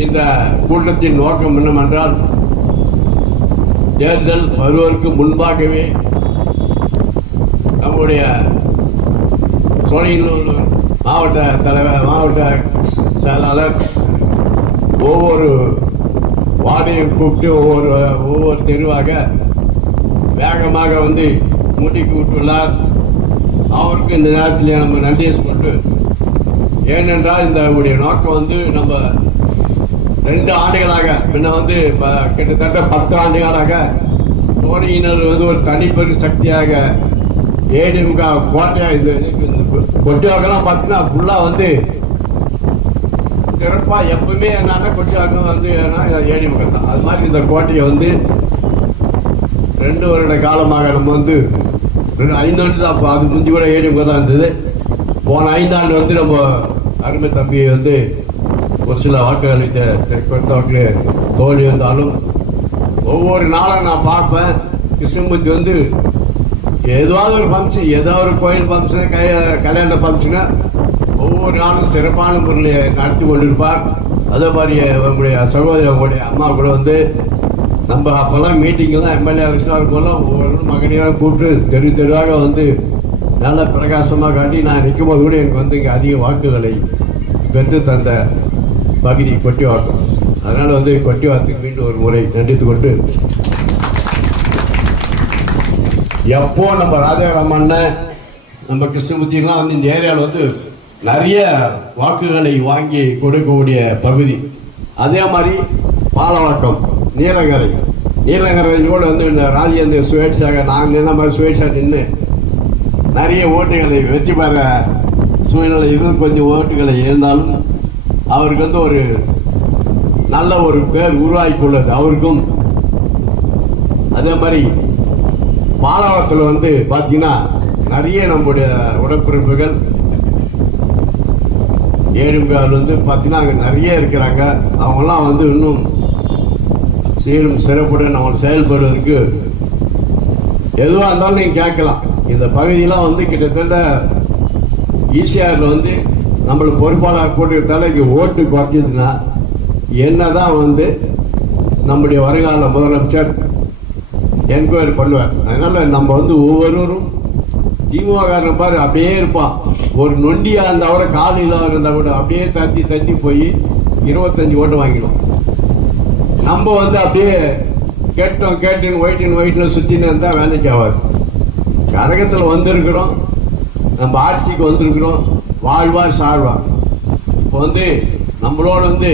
இந்த கூட்டத்தின் நோக்கம் என்னவென்றால், தேர்தல் வருவதற்கு முன்பாகவே நம்முடைய சோழிங்கநல்லூர் மாவட்ட தலைவர், மாவட்ட செயலாளர் ஒவ்வொரு வார்டையும் கூப்பிட்டு ஒவ்வொரு தெருவாக வேகமாக வந்து முட்டிக்கு விட்டுள்ளார். அவருக்கு இந்த நேரத்தில் நம்ம நன்றியை கொண்டு, ஏனென்றால் இந்த நோக்கம் வந்து நம்ம 2 ஆண்டுகளாக முன்ன வந்து கிட்டத்தட்ட 10 ஆண்டுகளாக சோழிங்கநல்லூர் வந்து ஒரு தனிப்பெரும் சக்தியாக ஏடிஎம்க கோட்டையா இது கொட்டிவாக்கெல்லாம் பார்த்தீங்கன்னா ஃபுல்லாக வந்து சிறப்பாக எப்பவுமே என்னன்னா கொட்டிவாக்கம் வந்து ஏடிஎம்க தான். அது மாதிரி இந்த கோட்டையை வந்து 2 வருட காலமாக நம்ம வந்து 5 ஆண்டு தான், அது முந்தி கூட ஏடிஎம்க தான் இருந்தது. போன 5 ஆண்டு வந்து நம்ம அருமை தம்பியை வந்து ஒரு சில வாக்குகளை கொடுத்தவற்று தோல்வி வந்தாலும் ஒவ்வொரு நாளும் நான் பார்ப்பேன். கிருஷ்ணமூர்த்தி வந்து ஏதாவது ஒரு ஃபங்க்ஷன், ஏதோ ஒரு கோயில் ஃபங்க்ஷனு, கல்யாண ஃபங்க்ஷனு ஒவ்வொரு நாளும் சிறப்பான முறையில் நடத்தி கொண்டிருப்பார். அதே மாதிரி அவங்களுடைய சகோதரி, அவங்களுடைய அம்மா கூட வந்து நம்ம அப்போல்லாம் மீட்டிங்கெல்லாம் எம்எல்ஏ எலெக்ஷனாக இருக்கும்போதெல்லாம் ஒவ்வொரு மகனையாக கூப்பிட்டு தெருவாக வந்து நல்ல பிரகாசமாக காட்டி நான் நிற்கும் போது கூட எனக்கு வந்து இங்கே அதிக வாக்குகளை பெற்று தந்த பகுதி கொட்டிவாக்கம். அதனால் வந்து கொட்டிவாக்கத்துக்கு மீண்டும் ஒரு முறை நன்றித்து கொண்டு, எப்போ நம்ம ராஜாராமன் நம்ம கிருஷ்ணமூர்த்திலாம் வந்து இந்த ஏரியாவில் வந்து நிறைய வாக்குகளை வாங்கி கொடுக்கக்கூடிய பகுதி. அதே மாதிரி பாலவாக்கம், நீலங்கரையோடு வந்து இந்த ராஜேந்திர சுயேட்சாக நாங்கள் என்ன மாதிரி சுயேட்சாக நின்று நிறைய ஓட்டுகளை வெற்றி பெற சூழ்நிலை இருந்து கொஞ்சம் ஓட்டுகளை இருந்தாலும் அவருக்கு வந்து ஒரு நல்ல ஒரு பேர் உருவாக்கியுள்ளது அவருக்கும். அதே மாதிரி பாலாவத்தில் வந்து பார்த்தீங்கன்னா நிறைய நம்முடைய உடன்பிறப்புகள் ஏழுங்கால் வந்து பார்த்தீங்கன்னா அங்கே நிறைய இருக்கிறாங்க. அவங்கெல்லாம் வந்து இன்னும் சீரும் சிறப்புடன் அவங்க செயல்படுவதற்கு எதுவாக இருந்தாலும் நீங்கள் கேட்கலாம். இந்த பகுதியெலாம் வந்து கிட்டத்தட்ட ஈசிஆரில் வந்து நம்மளுக்கு பொறுப்பாளர் போட்டுக்கிறதால இங்கே ஓட்டு குறைஞ்சதுன்னா என்னதான் வந்து நம்முடைய வருங்கால முதலமைச்சர் என்கொயரி பண்ணுவார். அதனால் நம்ம வந்து ஒவ்வொருவரும் திமுக பாரு அப்படியே இருப்பான். ஒரு நொண்டியாக இருந்தால் கூட, காலையில் இருந்தால் கூட அப்படியே தத்தி போய் 25 ஓட்டு வாங்கிடும். நம்ம வந்து அப்படியே கேட்டுன்னு ஒயிட்டில் சுற்றின்னு இருந்தால் வேலைக்கு ஆகாது. கழகத்தில் வந்திருக்கிறோம், நம்ம ஆட்சிக்கு வந்திருக்கிறோம், வாழ்வார் சார்வார். இப்போ வந்து நம்மளோட வந்து